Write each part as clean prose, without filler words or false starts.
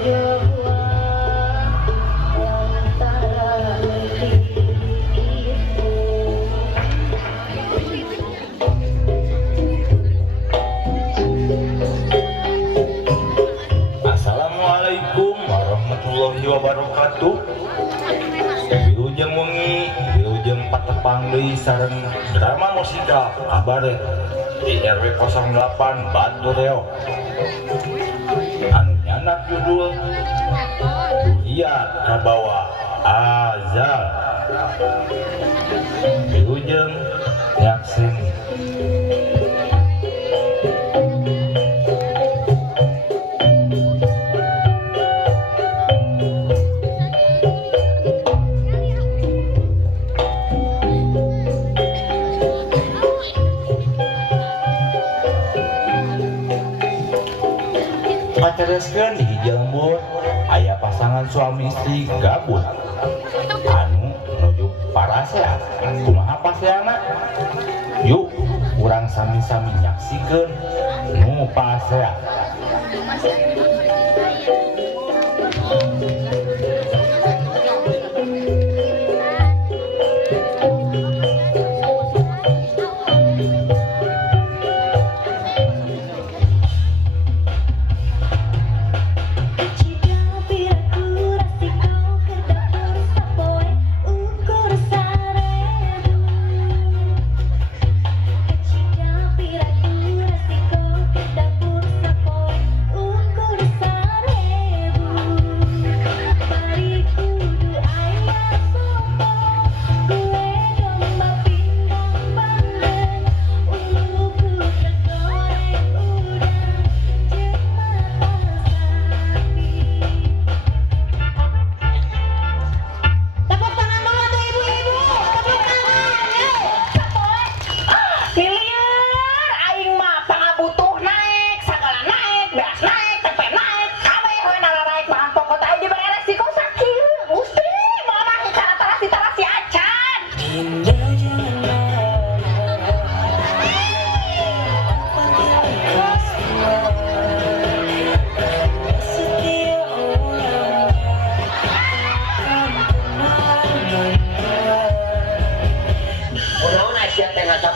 Assalamualaikum warahmatullahi wabarakatuh. Wilujeng wengi, wilujeng patepang deui sareng drama musikal Abare di RW 08 Batu Reog. Anu nyanak judul Iya Kabawa Azal. Wilujeng nyakseni. Pacareskeun di Jambut aya pasangan suami istri gabut anu nuju parasehat. Kumaha paseana? Yuk urang sami-sami nyaksikeun nu pasehat.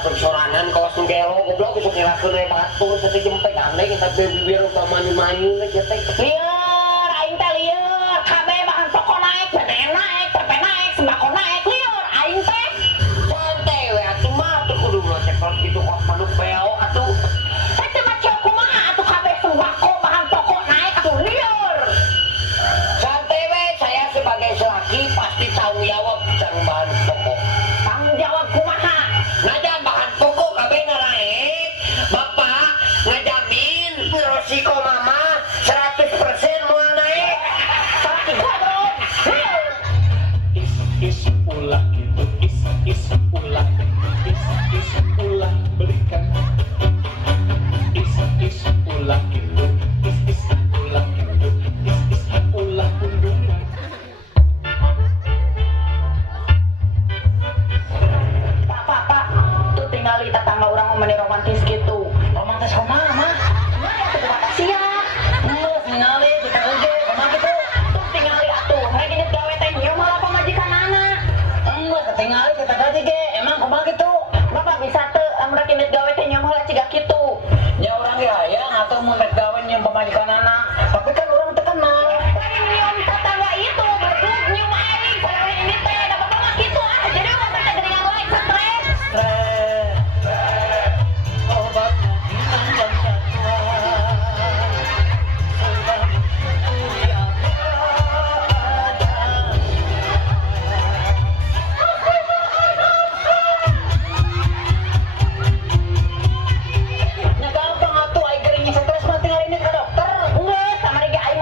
Persorangan kawas ngelo goblok itu kira kira batu sate jempe gandeng kita bibir udah mani-mani we kita lieur aing teh lieur kabeh bahan pokok naik BBM naik PP naik sembako naik lieur aing teh santai we atuh mah teu kudu ngecek kitu kos manuk beo atuh eta mah ceu kumaha atuh kabeh sembako bahan pokok naik atuh lieur santai we saya sebagai laki pasti tanggung jawab tentang bahan pokok tanggung jawab kumaha ngajan bahan pokok kabeh naik bapak ngajamin resiko mama 100% moal naik tapi godong is ulah gitu is ulah is ulah berikan is ulah gitu is ulah gitu is ulah kunjungan. Pak, tuh tinggali tetangga orang ngomongin romantis gitu. Romantis kumaha mah? Tuh makasih ya. Tinggali kita oge, kumaha gitu. Tuh tinggali atuh, mereka ini gawe teh nyium malah pamajikan anak. Enggak, tinggali kita gaji ge, emang kumaha gitu. Bapak bisa teu mereka ini gawe teh nyium malah ciga gitu. Ya orang ge hayang atuh mun rek gawe nyium pamajikan anak. Tapi kan orang teu kenal. Nyium tetangga itu berdua nyium aing, kalau ini teh dapat mah gitu ah. Jadi orang teh geuningan wae stres. Obatnya hilang dan jatuh sudah kuliah Nya gampang atuh aing geuning stres mah tinggal ini ke dokter. Enggak, sama dia aing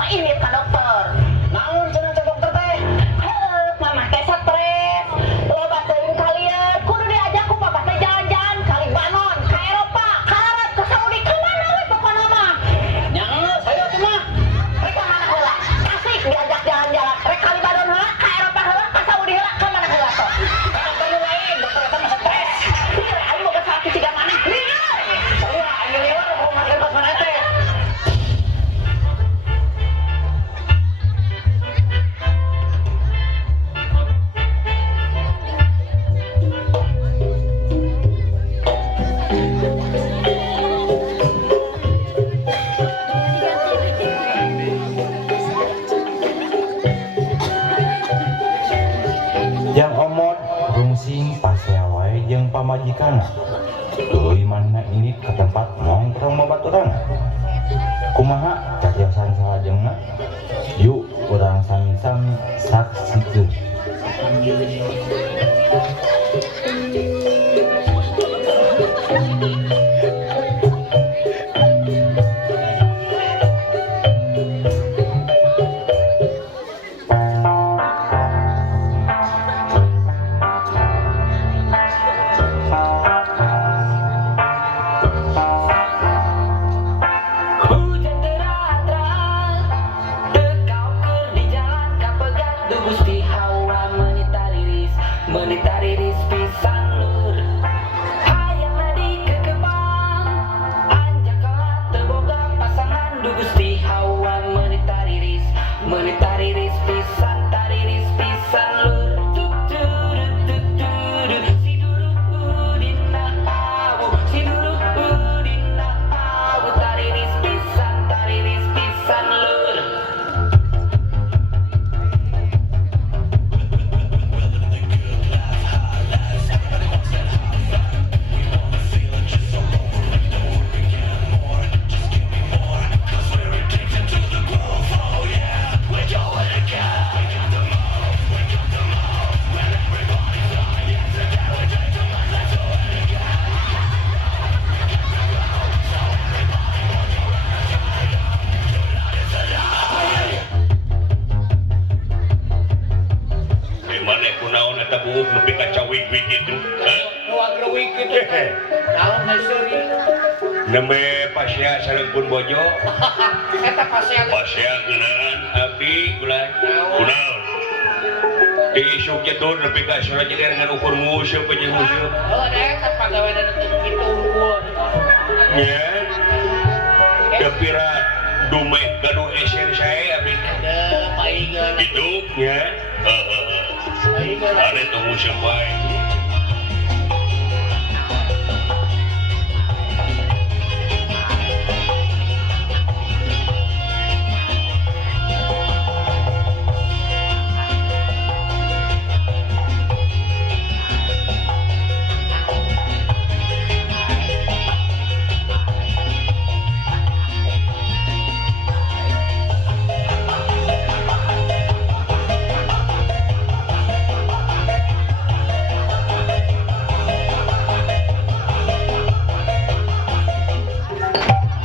pamajikan tuluy manehna ini ke tempat nongkrong babaturan kumaha cariosan salajengna yuk urang sami-sami saksikeun. Hujan deras-deras, dekau keur di jalan kapegat du Gusti Hawa menita riris pisan lur. Hayangna dikekebang, anjak kalah teu boga pasangan du Gusti Hawa menita riris pisan tariris pisan lur. Tuk turut tuk turut, si duruk udina awu, si duruk udina awu, tariris pisan lur. Gimana kunaon eta buuk nepi ka cawig-wig itu? Nuagrewik gitu. Naon haseuri? Nembe pasya salengkun bojo, Eta pasien. pasya geunaan abdi ulah kunaon. Diisuk jedur nepi ka surah jadi dengan ukur nguseup jeung nguseup. Oh, ada eta pagawe dan kitu unggul. Nya. Dapira dume gaduh esen sae abdi. Paingan. Itu nya. Paingan. Are teu nguseup bae.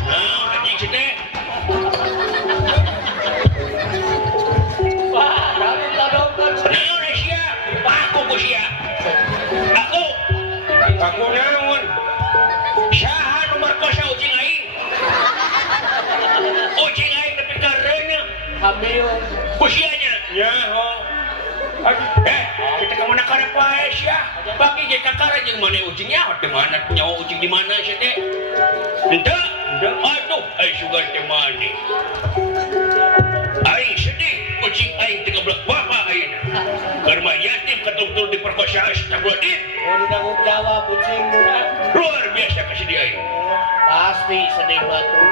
Naon anjing cenah? Wah, rambut ladongkeun. Naon sia? Aku ku sia. Aku naon? Saha nu markosa ucing aing? Ucing aing nepi ka reuneu. Hamil. Ku sianya. Ya, ho. Kita ke mana karep wae sia. Bagi ge kakara jeung mana ucingnya, di mana nyawa ucing di mana sia teh? Henteu. Aduh, ai sugar teh mani. Aing sedih, ucing aing teu geblek bapa ayeuna. Keur mah yatim katung-tung diperkosa astagfirullahaladzim. Oh, ditanggung jawab kucing bukan? Luar biasa kesedihan aing. Pasti sedih batu.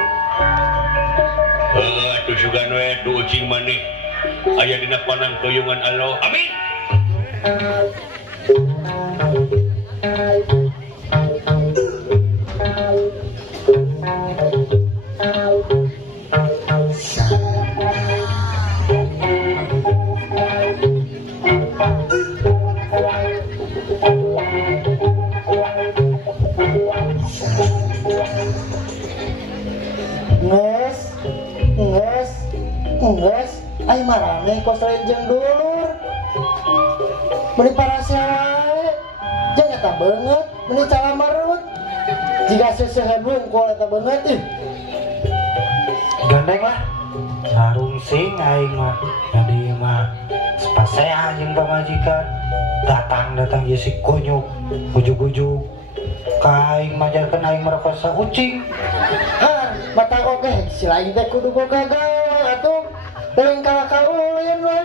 Atuh sugan we du ucing maneh. Aya dina panang toyongan Allah. Amin. Nges, ay marane kos renjeng dulur. Meni parasnya wae, jeung eta beungeut, meni calamarut. Jika seusehan wungkul eta beungeut ih. Gandeng lah sarung sing aing mah jadi mah sepasea jeung pamajikan datang ieu si kunyuk ujug-ujug ka aing majarkeun aing merkosa ucing. Har, mata oge si lain teh kudu boga gawe atuh. Teuing kalakaulin we.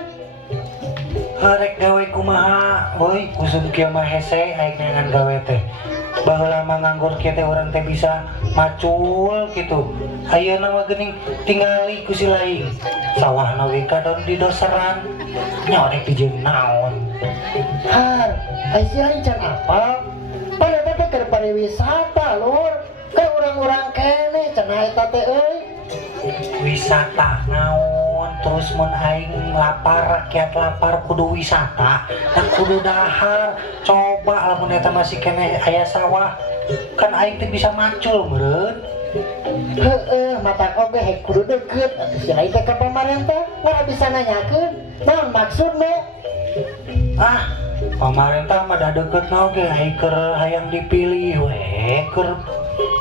Harek gawe kumaha boy usum kieu mah hese aing ngan gawe teh. Baheula mah nganggur kieu teh urang teh bisa macul kitu. Ayeuna mah geuning tingali ku si laing. Sawahna we kadon di doseran. Nyorek dijieun naon. Har, ay si lain can apal. Pada teh wisata lur ke orang-orang kene cenah eta teh euy. Wisata naon terus mun aing lapar rakyat lapar kudu wisata dan kudu dahar coba lamun eta masih kene aya sawah kan aing teh bisa macul meureun. Heeh, mata oge hek kudu deukeut atuh sia teh ka pamarentah ngara bisa nanyakeun naon maksudna. Ah, pamarentah mah da deukeut na oge keur hayang dipilih we keur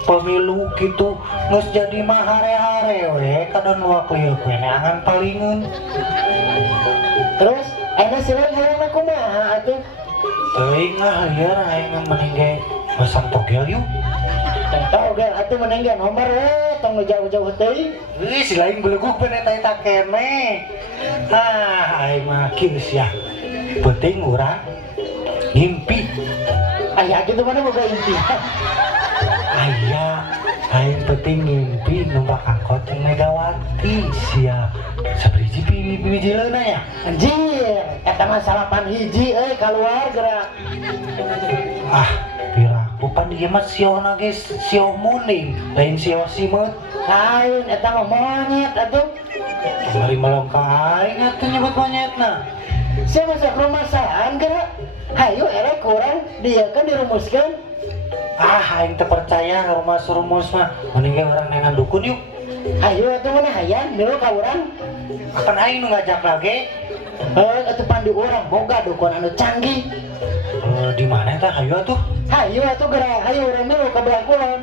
pemilu gitu geus jadi mah hare-hare we kadon wakliuk we neangan palingeun. Terus aya sileung hayangna kumaha atuh? Teuing ah lieur aing mending ge pesan togel yuk. Togel atuh mending ge nomor we tong nu jauh-jauh teuing. Si lain beleguk ben eta kene. Ah, aing mah kieu sia. Penting urang ngimpi. Aya gitu mana boga impian. Aya, aing penting ngimpi numpak angkot jeung Megawati sia. Sabriji biji leuna ya. Anjir, eta mah salapan hiji euy kaluar geura. Ah, piraku pan ieu mah siona ge sio muning, lain sio simeut. Lain eta mah monyet atuh. Kemari malam ka aing atuh nyebut monyetna. Sia masuk rumah saan geura. Hayu erek kurang dieukeun dirumuskeun. Ah, aing teu percaya rumus mah. Mending ge urang nengan dukun yuk. Hayu atuh mana hayang milu ka urang. Akan aing nu ngajak lagi. Atuh pandi urang boga dukun anu canggih. Di mana teh hayu atuh? Hayu atuh geura hayu urang milu ka belah kulon.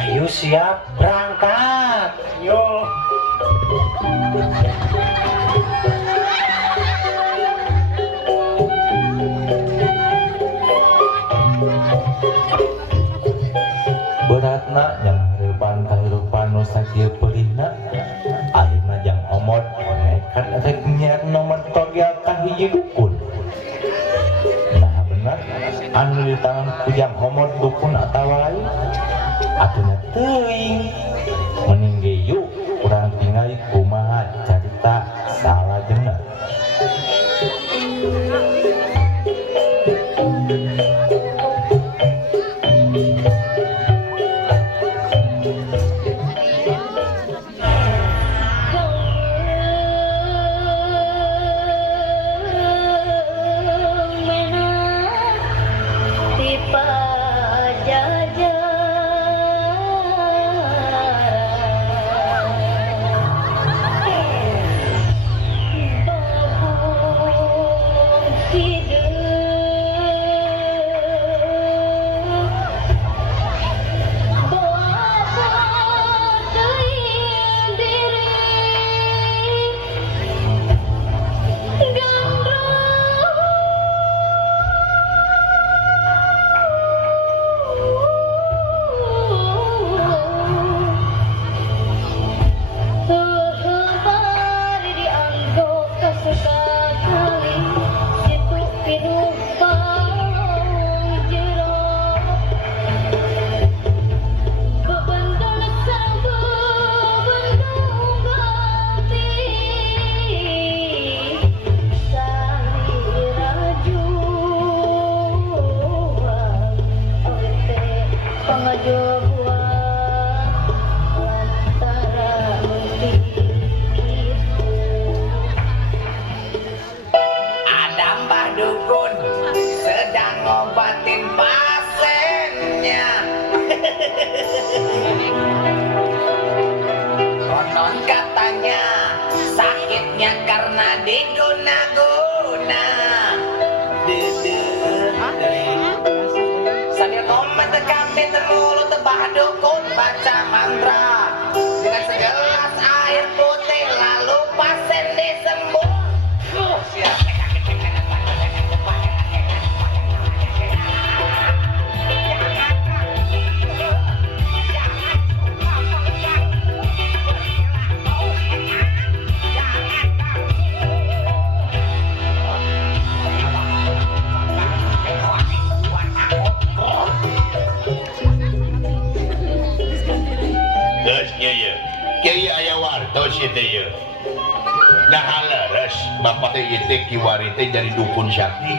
Ayo siap berangkat. Yo. beratna yang kehidupan nu sakieu peulihna ayeuna jang omot nekat rek nyerak nomor togel ka hiji dukun. Nah bener anu di tangan kujang omot dukun atawa lain atunya teuing mending ge yuk urang tingali kumaha carita salajengna. Bapak teh ieu teh kiwari teh jadi dukun sakti.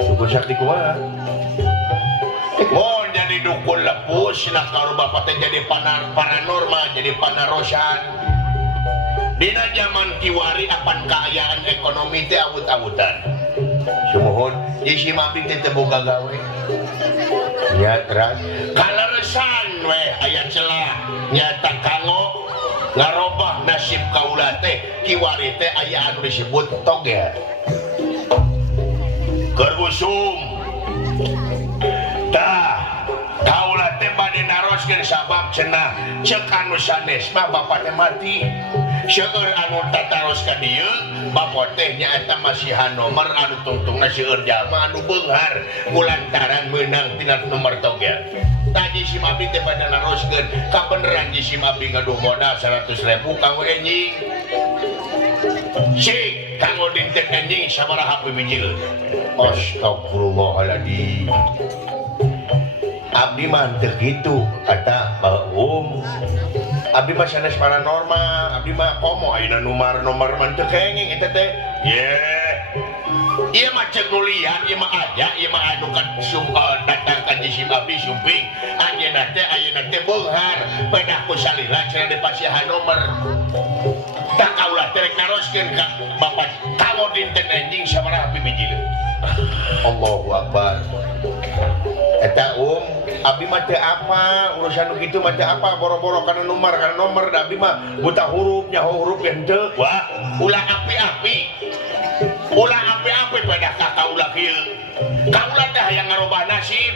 Dukun sakti kumaha? mau jadi dukun lepus nah kalau bapak teh jadi paranormal jadi panarosan dina zaman kiwari apan keayaan ekonomi teh awut-awutan sumuhun jadi si mabing teh boga gawe ya teras kaleresan weh aya celah nyata kanggo ngarobah nasib kaula teh kiwari teh aya anu disebut toge keur usum tah kaula teh bade naroskeun sabab cenah ceuk anu sanes mah bapak teh mati seueur anu tataros ka dieu bapak teh nyaeta masihan nomor anu tungtungna seueur jalma anu beunghar kulantaran meunang tina nomor toge tadi si Mabi teh pada naroskeun kabeneran di si Mabi ngaduh modal 100.000 kanggo enjing si kanggo dinten enjing sabaraha pimijil astagfirullahaladzim abdi mah teu kitu kata abdi mah sanes paranormal abdi mah komo ayeuna nomor mah teu kenging eta teh iya mah cek nulian, iya mah aja, iya mah anu kan datang ka jisim abdi sumping ayeuna teh beunghar pedah ku salila cenah dipasihan nomor tak kaulah teh rek naroskeun ka bapak kamu dinten anjing sabaraha pimijil Allahu Akbar eta abdi mah teu apa urusan kitu mah teu apa boro-boro kana nomor da abdi mah buta huruf nyaho huruf henteu wah ulah api-api pada kaula kieu kaula teh hayang ngarobah nasib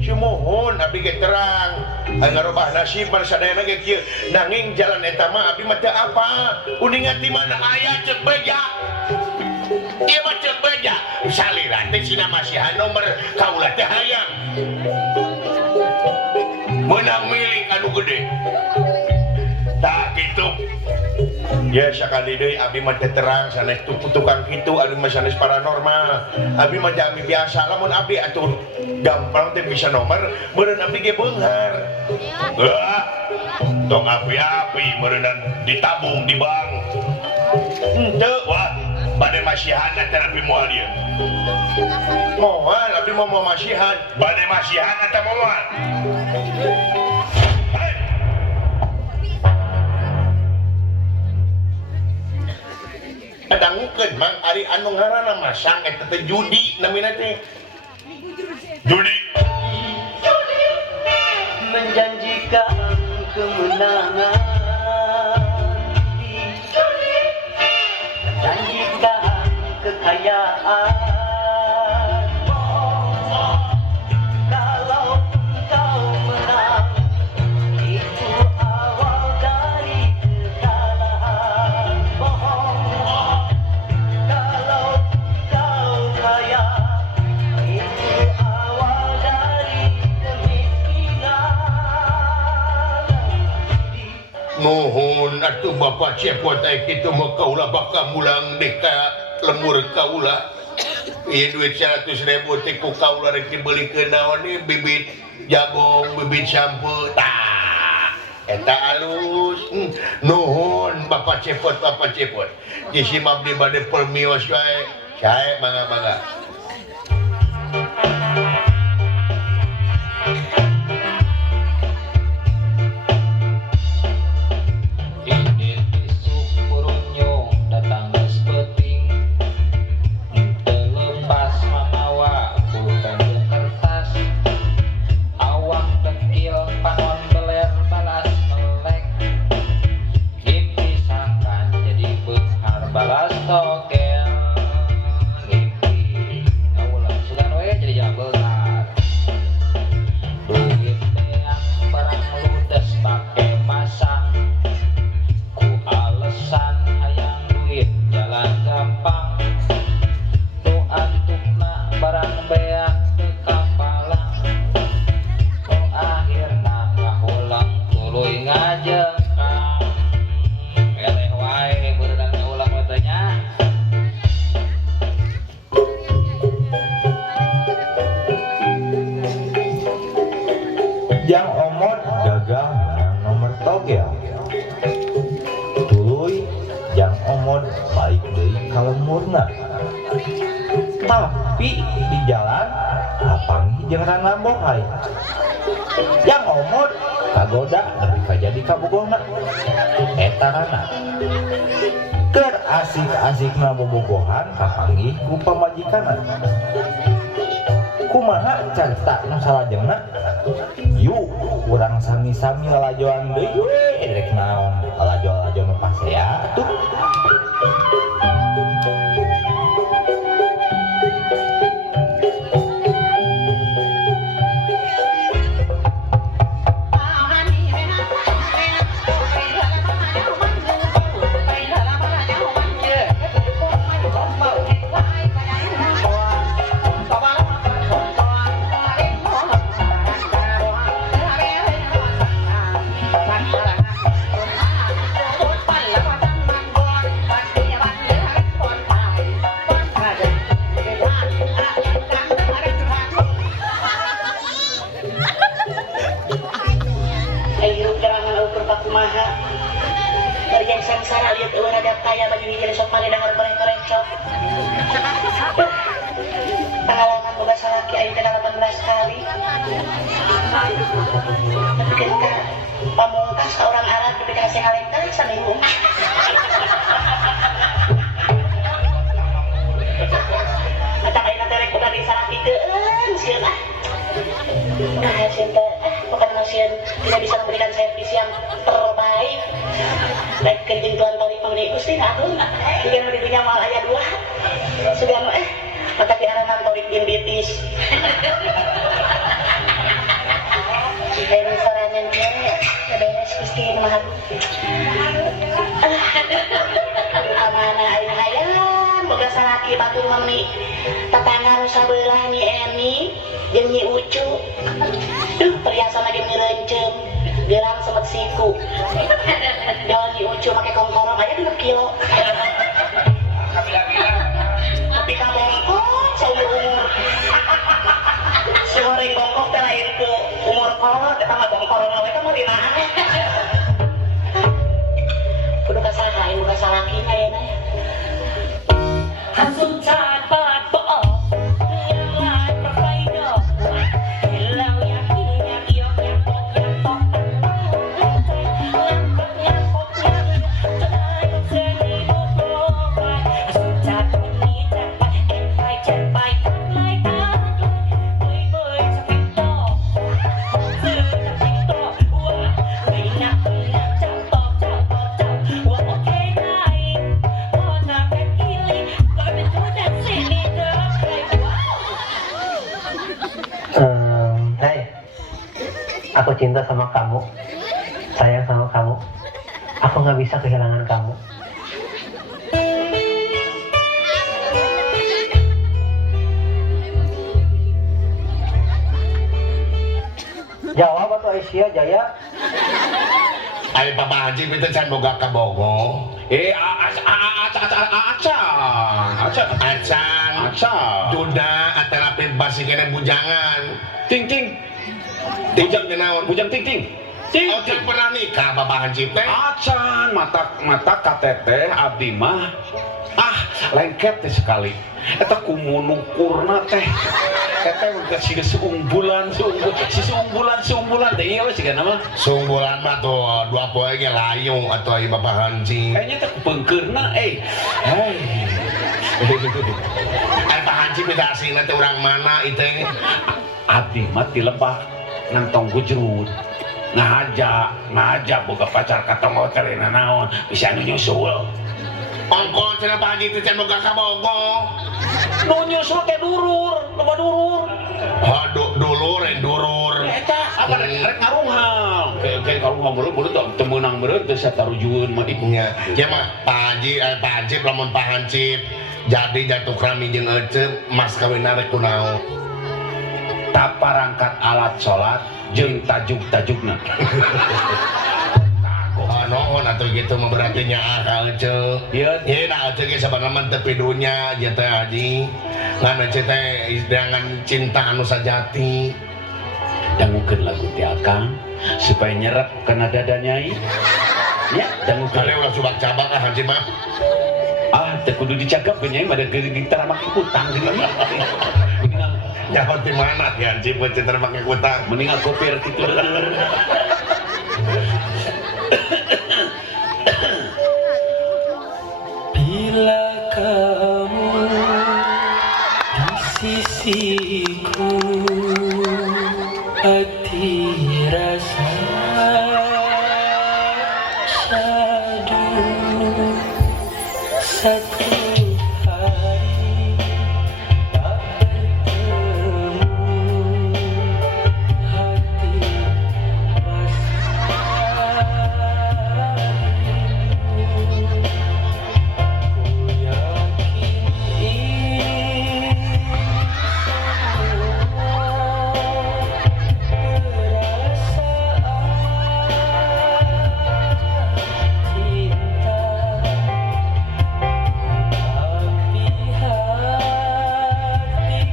sumuhun abdi ge terang hayang ngarobah nasib pada sadayana ge kieu nanging jalan eta mah abdi mah teu apa uningan di mana aya ceuk beja ieu mah ceuk beja salira teh cina masihan nomor kaula teh hayang meunang milik anu gede tah kitu ya sakali deui abdi mah teh terang sanes tukang kitu abdi mah sanes paranormal abdi mah jami biasa lamun abdi atur gampang teh bisa nomor meureun abdi ge beunghar tong api-api meureunna ditabung di bank henteu wah bade masihan eta abdi moal dieu moal abdi mau masihan bade masihan eta moal kadangkeun mang ari anu ngaranna masang eta teh judi namina teh judi menjanjikan kemenangan menjanjikan kekayaan kalau kau menang itu awal dari kekalahan bohong kalau kau kaya itu awal dari kemiskinan nuhun atuh bapak cepot aya kitu mah kaula bakal mulang deh ka lemur kaula ieu duit 100.000 teh ku kaula rek dibelikeun naon ieu bibit jagung bibit sampo tah eta alus nuhun bapak cepot jisim abdi bade permios wae sae mangga balas togel ngimpi kaulah sugan we jadi jangan beunghar duit yang barang ludes pake masang ku alesan hayang duit jalan gampang nu antukna barang beak teu kapalang nu akhirna ngahulang tuluy ngajeng Jang omot gagal nomor togel tuluy jang omot baik deui ka lemurna tapi di jalan apang jeung Rana Bohai yang omot kagoda nepi ka jadi kabogohna eta Rana keur asik-asikna bobogohan kapanggih ku pamajikanna kumaha carita nu salajengna yuk urang sami-sami lalajoan deui we rek naon lalajo-lalajo nu pasea atuh sengsara lihat eueuh ada kaya bagi jadi sok mari dengar korek-korekcok. Pengalaman boga salaki aing teh 18 kali. Bikin ka pamungkas ka orang Arab tapi ka sing alek teh saminggu. Mata aing teh rek boga di salakikeun sieun ah. Nah, cinta bukan masih tidak bisa memberikan servis yang terbaik. Baik kerjaan tuan tori pangdi gusti namun jika mau dipunya mal ayah 2 sudah maka diarahan tori gembitis dari sorangan dia beres gusti mahal kemana ayah hayang boga salaki batur mami tetangga sabelah ni Eni jeung Nyi Ucu perhiasan lagi mirencem gerang semet siku jalan Nyi Ucu pakai kongkorong aja 2 kilo tapi kabongkok seumur umur si goreng bongkok teh lain ke umur kolot eta mah bongkorong we teh mah dinahan kudu kasaha kudu kasalaki ayeuna ya hasud sabat boong yang lain provider hilang yakinnya kiok yakok yakok Aku cinta sama kamu, sayang sama kamu. Aku nggak bisa kehilangan kamu. Jawab atau Asia Jaya? Ayo Papa Haji itu can boga kabogo. Acan. Duda antara basi kena bujangan. Ting ting. Bujang kenaon? Bujang ting ting. Oh, can pernah nikah Papa Haji teh? Acan mata kateteh abdi mah lengket teh sekali. Eta kumunukurna teh. Eta udah siga seumbulan teh iya we siga nama. Seumbulan mah tuh 2 poe ge layu atuh ieu Bapak Haji. Kayaknya teh peungkeurna Pak Haji beda aslinya teh urang mana itu? abdi mah ti lebah nantong gujrut. ngajak boga pacar katong hotel naon bisa anu nyusul. Ongkol cenah Pak Haji teh can boga kabogo. Nu nyusul teh durur, loba durur. Dulur. Eta apa rek ngarunghal. Kayak ngarunghal beureuh teu meunang beureuh teu satarujueun mah nya. Ya mah Pak Haji lamun Pak Hansip jadi jatuh krami jeung Ece mas kawinna rek kunaon. Taparangkat alat sholat jeung tajuk-tajukna. Nohon atuh gitu mah berarti nyaah ka Ece. Ieu na Ece ge sabanana teu pidunya ieu teh Haji. Ngan Ece teh dengan cinta anu sajati. Dangukeun lagu ti Akang supaya nyerep kana dada Nyai. Ya, dangukeun. Kali ulah subak cabak Haji mah. Teu kudu dicagap ke Nyai mah da geuning tara make hutang geuning. nyaho di mana ya anjing bocah terbang kutang mending aku pir gitu Bila kamu di sisiku, hati rasa syadu. Satu hari tak bertemu, hati rasa rindu.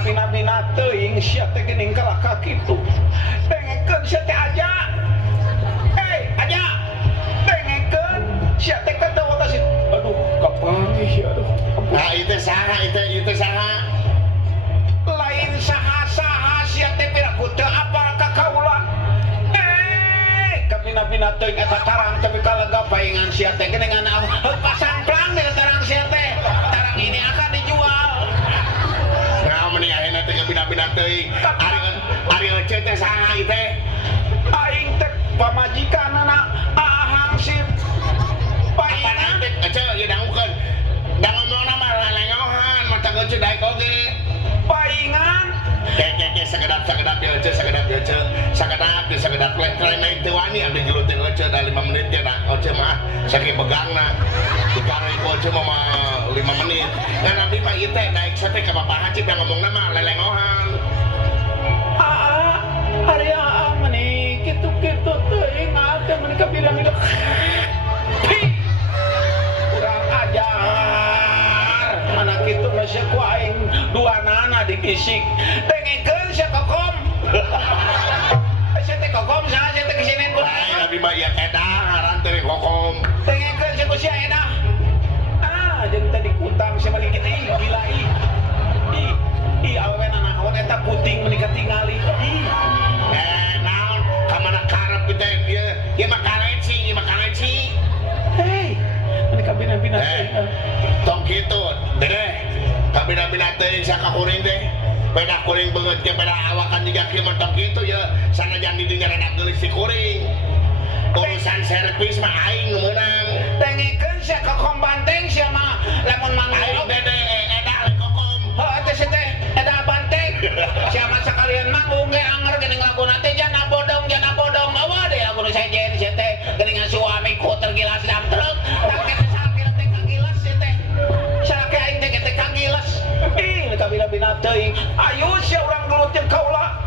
Ku yakin ini teuing sia teh geuning kalaka kitu. Dengekeun sia teh aja. Aja. Dengekeun sia teh kada watas. Aduh, kapangi aduh. nah itu saha Lain saha-saha sia teh piraku teu apal ka kaula. Kapina-pina teuing eta tarang tapi kalega paingan sia teh geuningan pasang plang di tarang sia teh. Tarang ini akan dijual. nah mending ayeuna teh bina-bina teuing ari ece teh saha ieu teh Aing teh pamajikanna ahang si apa nanti ece ieu dangukeun da ngomongna mah lalengohan mata ece daek oge paingan Keke sagedap ya ece sagedap try main teu wani abdi gelut teh ece da 5 menit ya da ece mah saking begangna dikarek ku ece mah 5 menit ngan abdi mah ieu teh daek sate ka bapahan cip yang ngomongna mah lelengohan hari meni kitu-kitu teuing ate meni kabida-bida kurang ajar mana kitu masih ku aing duanana dikisik tengekeun sia kokom sia teh kokom saha sia teh kesinen ku lain abdi mah ieu edah ngaran teh kokom tengekeun sia ku sia edah jeung tadi kutang sia balik ih gila ih awewe nanaon eta puting menika tingali naon kamana karep kita ieu mah kaleci hei menika bina-bina tong kitu deh kabina-bina teh saka kuring teh beda kuring beungeut ke beda awakan juga kieu mah tong kitu ya sanajan di dinya rada geulis si kuring urusan servis mah aing nu meunang tengekeun sia kokom banteng sia mah lamun aing manggil dede edah le kokom teh sia teh eta banteng sia mah sakalian manggung ge anger geuning laguna teh jana bodong eueuh deh lagu nu sejen sia teh geuningan suamiku tergilas dam truk tak sakit teh kagilas sia teh sakit aing teh kagilas ih kabina-bina teuing ayo sia urang gelut jeung kaula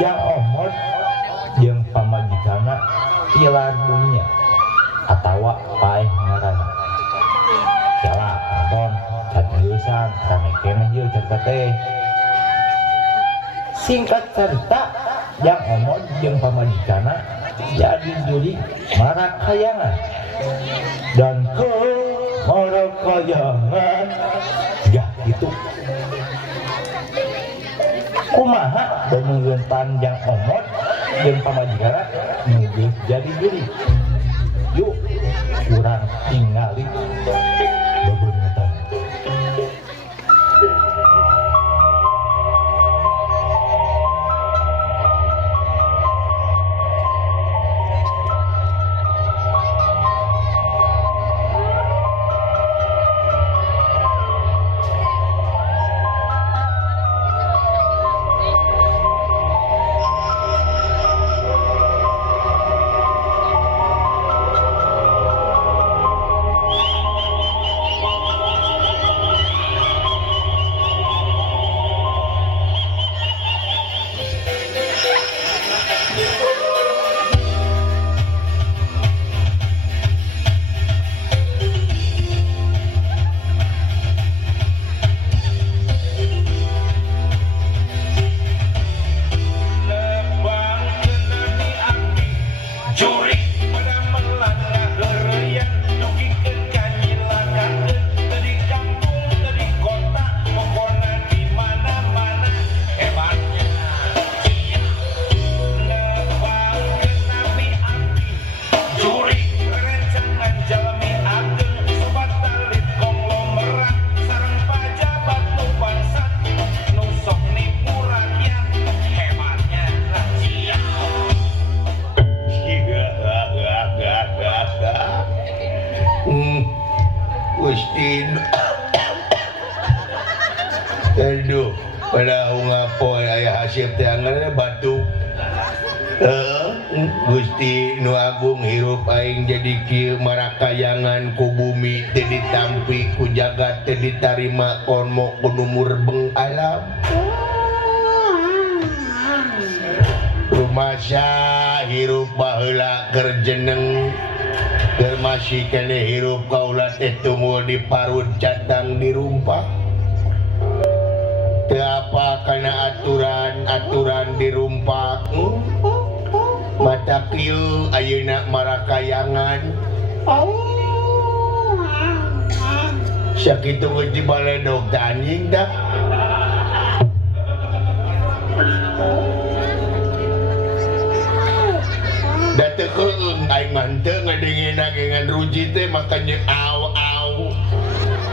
Jang omot jeung pamajikanna tiladunya atawa paeh ngaranna jala abon catiusan kamekena ieu cerita teh singkat cerita Jang omot jeung pamajikanna jadi juri marakayangan dan ke marakayangan ya gitu kumaha beungeun panjang omot jeung pamajigara nu jadi juri yuk kurang tingali bebeungetan. Aduh, pada ngapoe aya hasil teh anggarna batu. Gusti Nu Agung hirup aing jadi kieu marakayangan ku bumi teu ditampi ku jagat teu ditarima konmo ku numur alam. Rumasa hirup baheula keur jeneng keur masih keneh hirup kaula teh tunggu di parut catang di rumpah. Teu apa kana aturan di rumpah. Mata kieu ayeuna marakayangan. Sakitu geus dibaledog teh anjing dah. Da teu keung aing mah henteu ngadengeuna gengan ruji teh makanya au.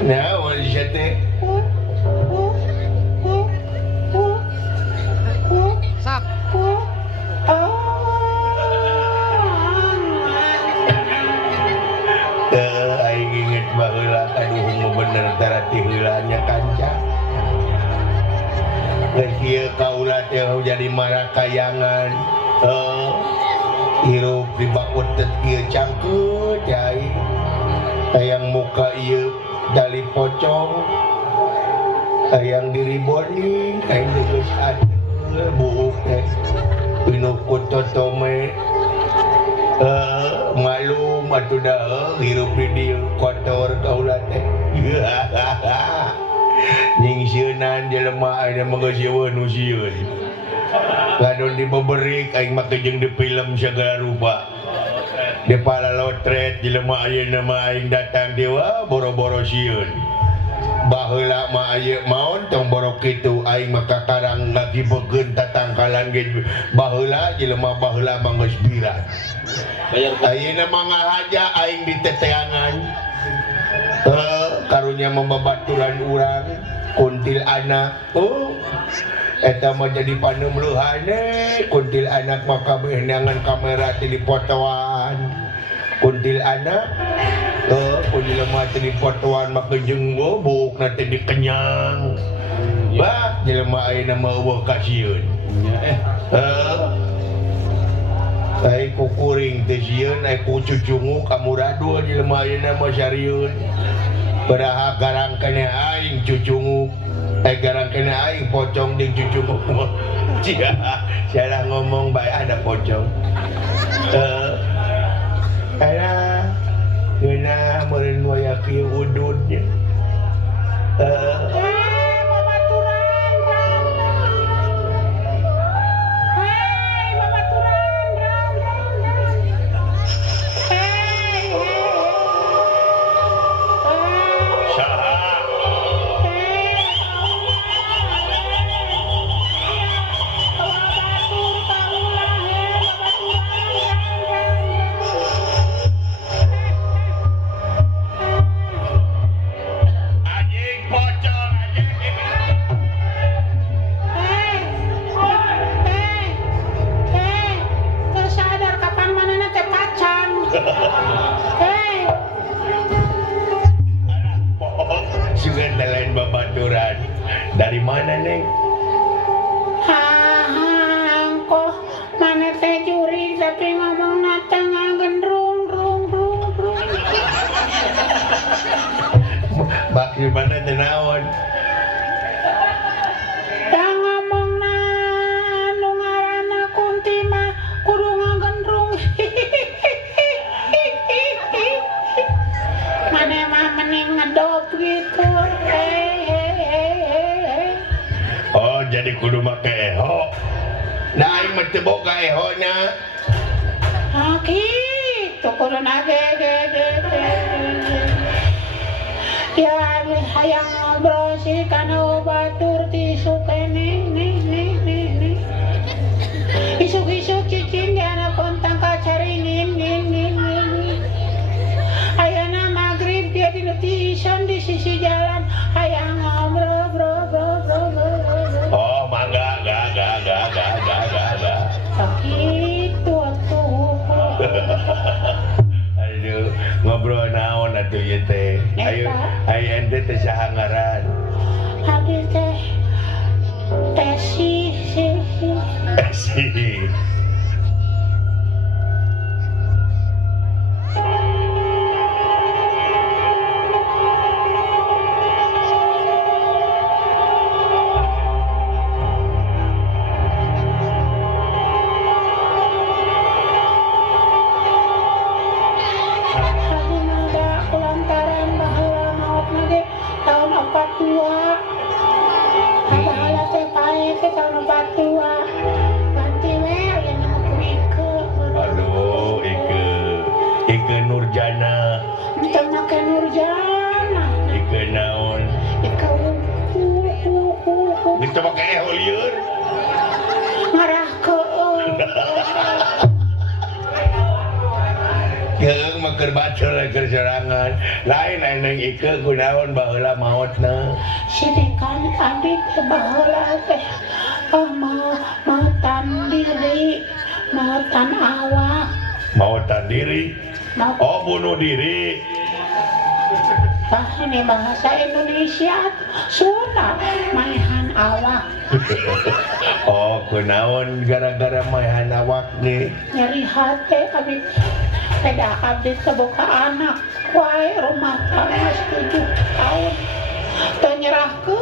Naon sia teh? Sap. Aing inget baheula kaduhung mah bener tara ti heula nya kanca. Geus kieu kaula teh jadi marakayangan. Hirup di bakut teh kieu cangkeut jai. Hayang muka ieu dali pocong. Hayang diri boni, aing geus adeu buuk teh. Pinukut totome. Malum atuh dah hirup di dieu kotor kaula teh. Ning sieunan jelema aya mangga sieun nu sieun. Gadon dibeberik aing make jeung di film sagala rupa. Di pala lotret jelema ayeuna mah aing datang dewa boro-boro sieun. Baheula mah aya maon tong borok kitu aing mah kakarang ngagibegeun tatangkalan ge baheula jelema baheula mah geus biran. Ayeuna mah ngahaja aing di teteangan. Karunya membabaturan urang kuntil anak. Eta mah jadi paneumleuhane kuntil anak mah kabeh neangan kamera ti dipotoan. Kuntil anak kuntil mah ti dipotoan mah kejeung buukna teh dikenyang. Bah jelema ayeuna mah eueuh kasieun. Ai kukuring teh sieun ai ku cucungu kamuradu jelema ayeuna mah sarieun. Baraha garang kene aing cucungu. Garang kene aing pocong jeung cucungu. Cia, salah ngomong bae ada pocong. Ala geuna meureun waya kieu ududnya. Dari mana Neng? Kok mana teh juri tapi ngomong nata ngagendrung rung. Maksud mana teh naon? Dah ngomong na nu ngaranna Kunti mah kudu ngagendrung. Mana mah mending ngedop gitu. Oh, jadi kudu make eho. Nah, aing mah teu boga ehona. Gitu kudu nage. Ya hayang ngobrol sih kana batur tisu kene nih. Isuk-isuk cicing diana kontang kacaringin nih. Ayana maghrib dia di netizen di sisi jalan hayang ngobrol bro. Oh, mangga ga. Gitu atuh. Aduh, ngobrol naon atuh ieu teh. Ayo ente teh saha ngaran? Abi teh si. Si. Abi muda kulantaran baheula maotna ge tahun 42. Baheula teh pae teh tahun 42. Ganti we aya nama ku Ike. Aduh, Ike Nurjana. Teu make Nurjana. Ike naon? Ike Gitu make eho lieur. ngarah ke Geung mah keur bacol keur serangan. Lain neng Ike kunaon baheula maotna. sidikan adik teh baheula teh mautan diri, mautan awak, Maotan diri. mau Oh, bunuh diri. ini bahasa Indonesia Sunda maehan awak Oh, kunaon gara-gara maehan awak ge. nyeri hati abis tidak abis sebuka anak wae rumah tangga 7 tahun ternyerah ke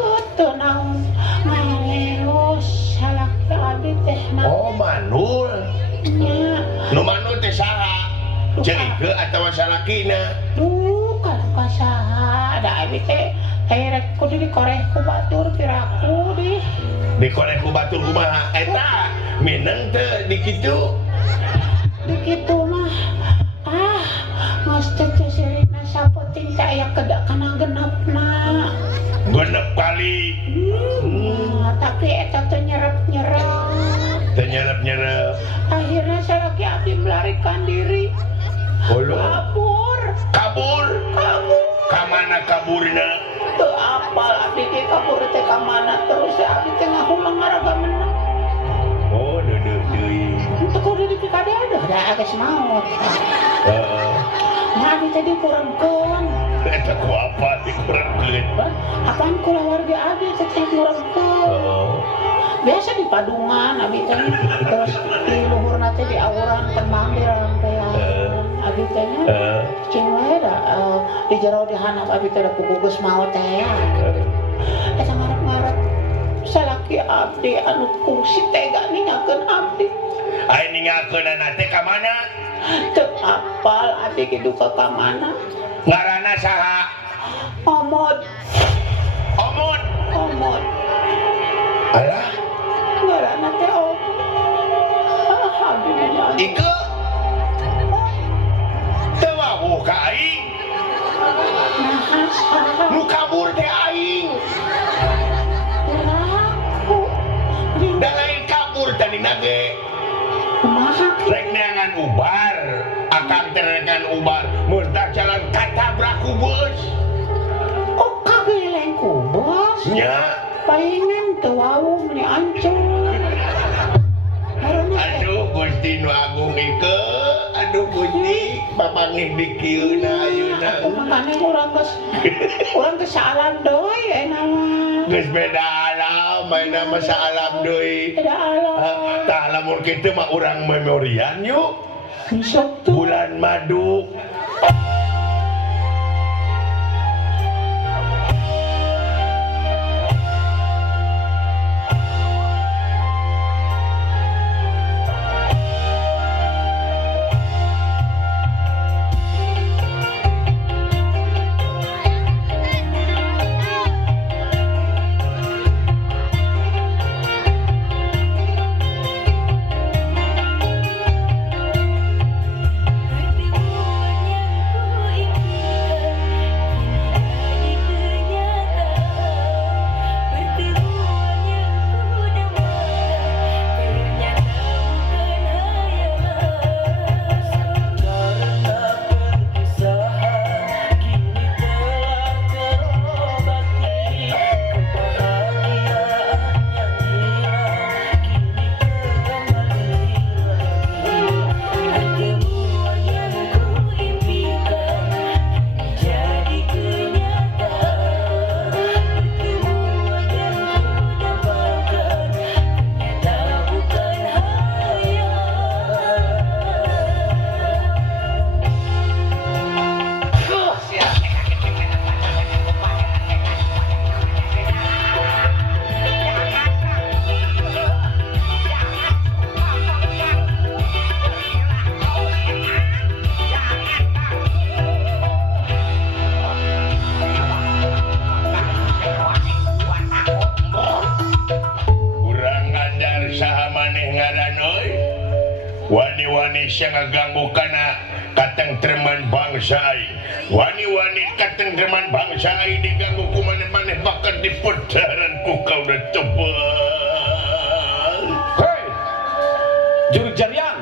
naon ngaleos salaki abis teh Oh, manul. nya Nu manul teh saha? Cerike atawa salakina? bukan kasaha da abis teh rek kudu dikoreh ku batur piraku di Dikorek ku batur kumaha? Eta mineng teu di kitu. begitu mah mesti sirina sapoting teh aya kedak kana genepna Genep kali. tapi eta teh nyerep Teu nyerep-nyerep. akhirnya salaki abdi melarikan diri Olo. kabur Kabur. Kamana kaburna? teu apal abdi ge kabur teh ka mana terus abdi teh ngahulang ngaragamenna Oh, duduk deui. untuk kudu dipikade aduh da geus maot Heeh. nah abdi teh dikurangkeun Eta ku apa dikurangkeun? apaan kula warga abdi teh dikurangkeun Oh. biasa di Padungan abi teh terus di luhurna teh di awuran Kemang di rangkaian abi teh nya cing we da di jero di handap abi teh da pugugus maot teh eta ngarep-ngarep salaki abdi anu kungsi tega ningakeun abdi Ai ningakeunana teh ka mana? teu apal abdi ge duka ka mana Ngaranna saha? omod Omot. Alah, ngaranna teh omod abdi nya Ike. Teu wawuh ka aing. nah saha Nu kabur teh aing. aku Da lain kabur tadi nage. kumaha Rek neangan ubar. Akang teh neangan ubar. Mun tah jalan katabrak ku beus. kok kabeleng ku bos Nya. palingan teu wawuh meni ancur karena Aduh Gusti nu agung Ike. Aduh Gusti papangih di kieu na ayeuna. makanya urang geus alam deui nama geus beda alam mainna masa alam deui. Beda alam. Tah lamun kitu mah urang memorian yuk. Sok tuh. Bulan madu. Wani-wani siya ngaganggu kana katengtreman bangsa ay. Wani-wani katengtreman bangsa ay diganggu ku maneh-maneh bakal di putaran ku kau na tebal. Hei, juru jarian.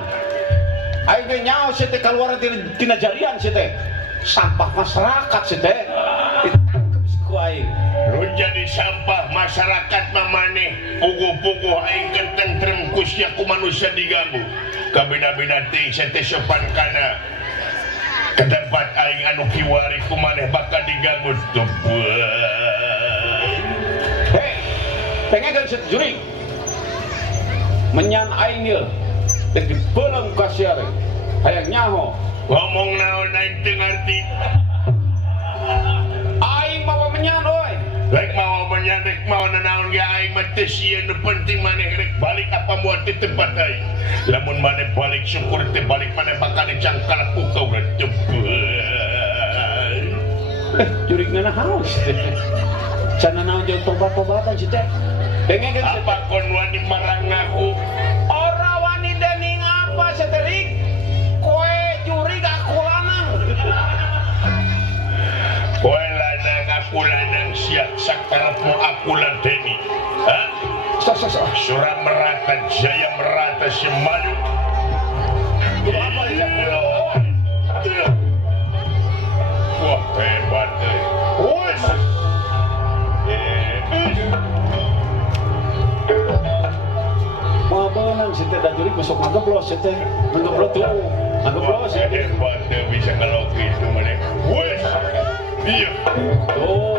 Aing nyaho si teh keluar tina jarian si teh. Sampah masyarakat si teh. Ditangkep ku aing. Lu jadi sampah masyarakat mamane pugu-pugu aing ketentrem kusya ku manusia diganggu. Kabina-bina ting sete sopan kana ke tempat aing anu kiwari ku maneh bakal diganggu tebal. Hei, pengen si juring. Menyan aing ieu dek dipeuleum ka siare. Hayang nyaho. Ngomong naon aing teu ngarti. Aing mawa menyan oi. Rek mau menyandek mau nanaon ge aing mah teu sieun nu penting maneh rek balik apa moal di tempat aing. Lamun maneh balik syukur teh balik maneh bakal dicangkal ku kau na tebal. Juringna haus teh. Can naon jeung tobat-tobatan si teh. Pengen Apa kon wani marang aku? ora wani dening apa seterik? Koe jurig aku lanang. Kowe lanang aku lanang siap sakarepmu aku ladeni. Hah? Surah merata jaya merata semadu. Wah hebat deh. Wes. Mabeunang si teh da jurig masuk ngageblos si teh. Ngageblos tuh. Ngageblos si teh. Hebat deh bisa kalau gitu maneh. Wes. Iya. Oh,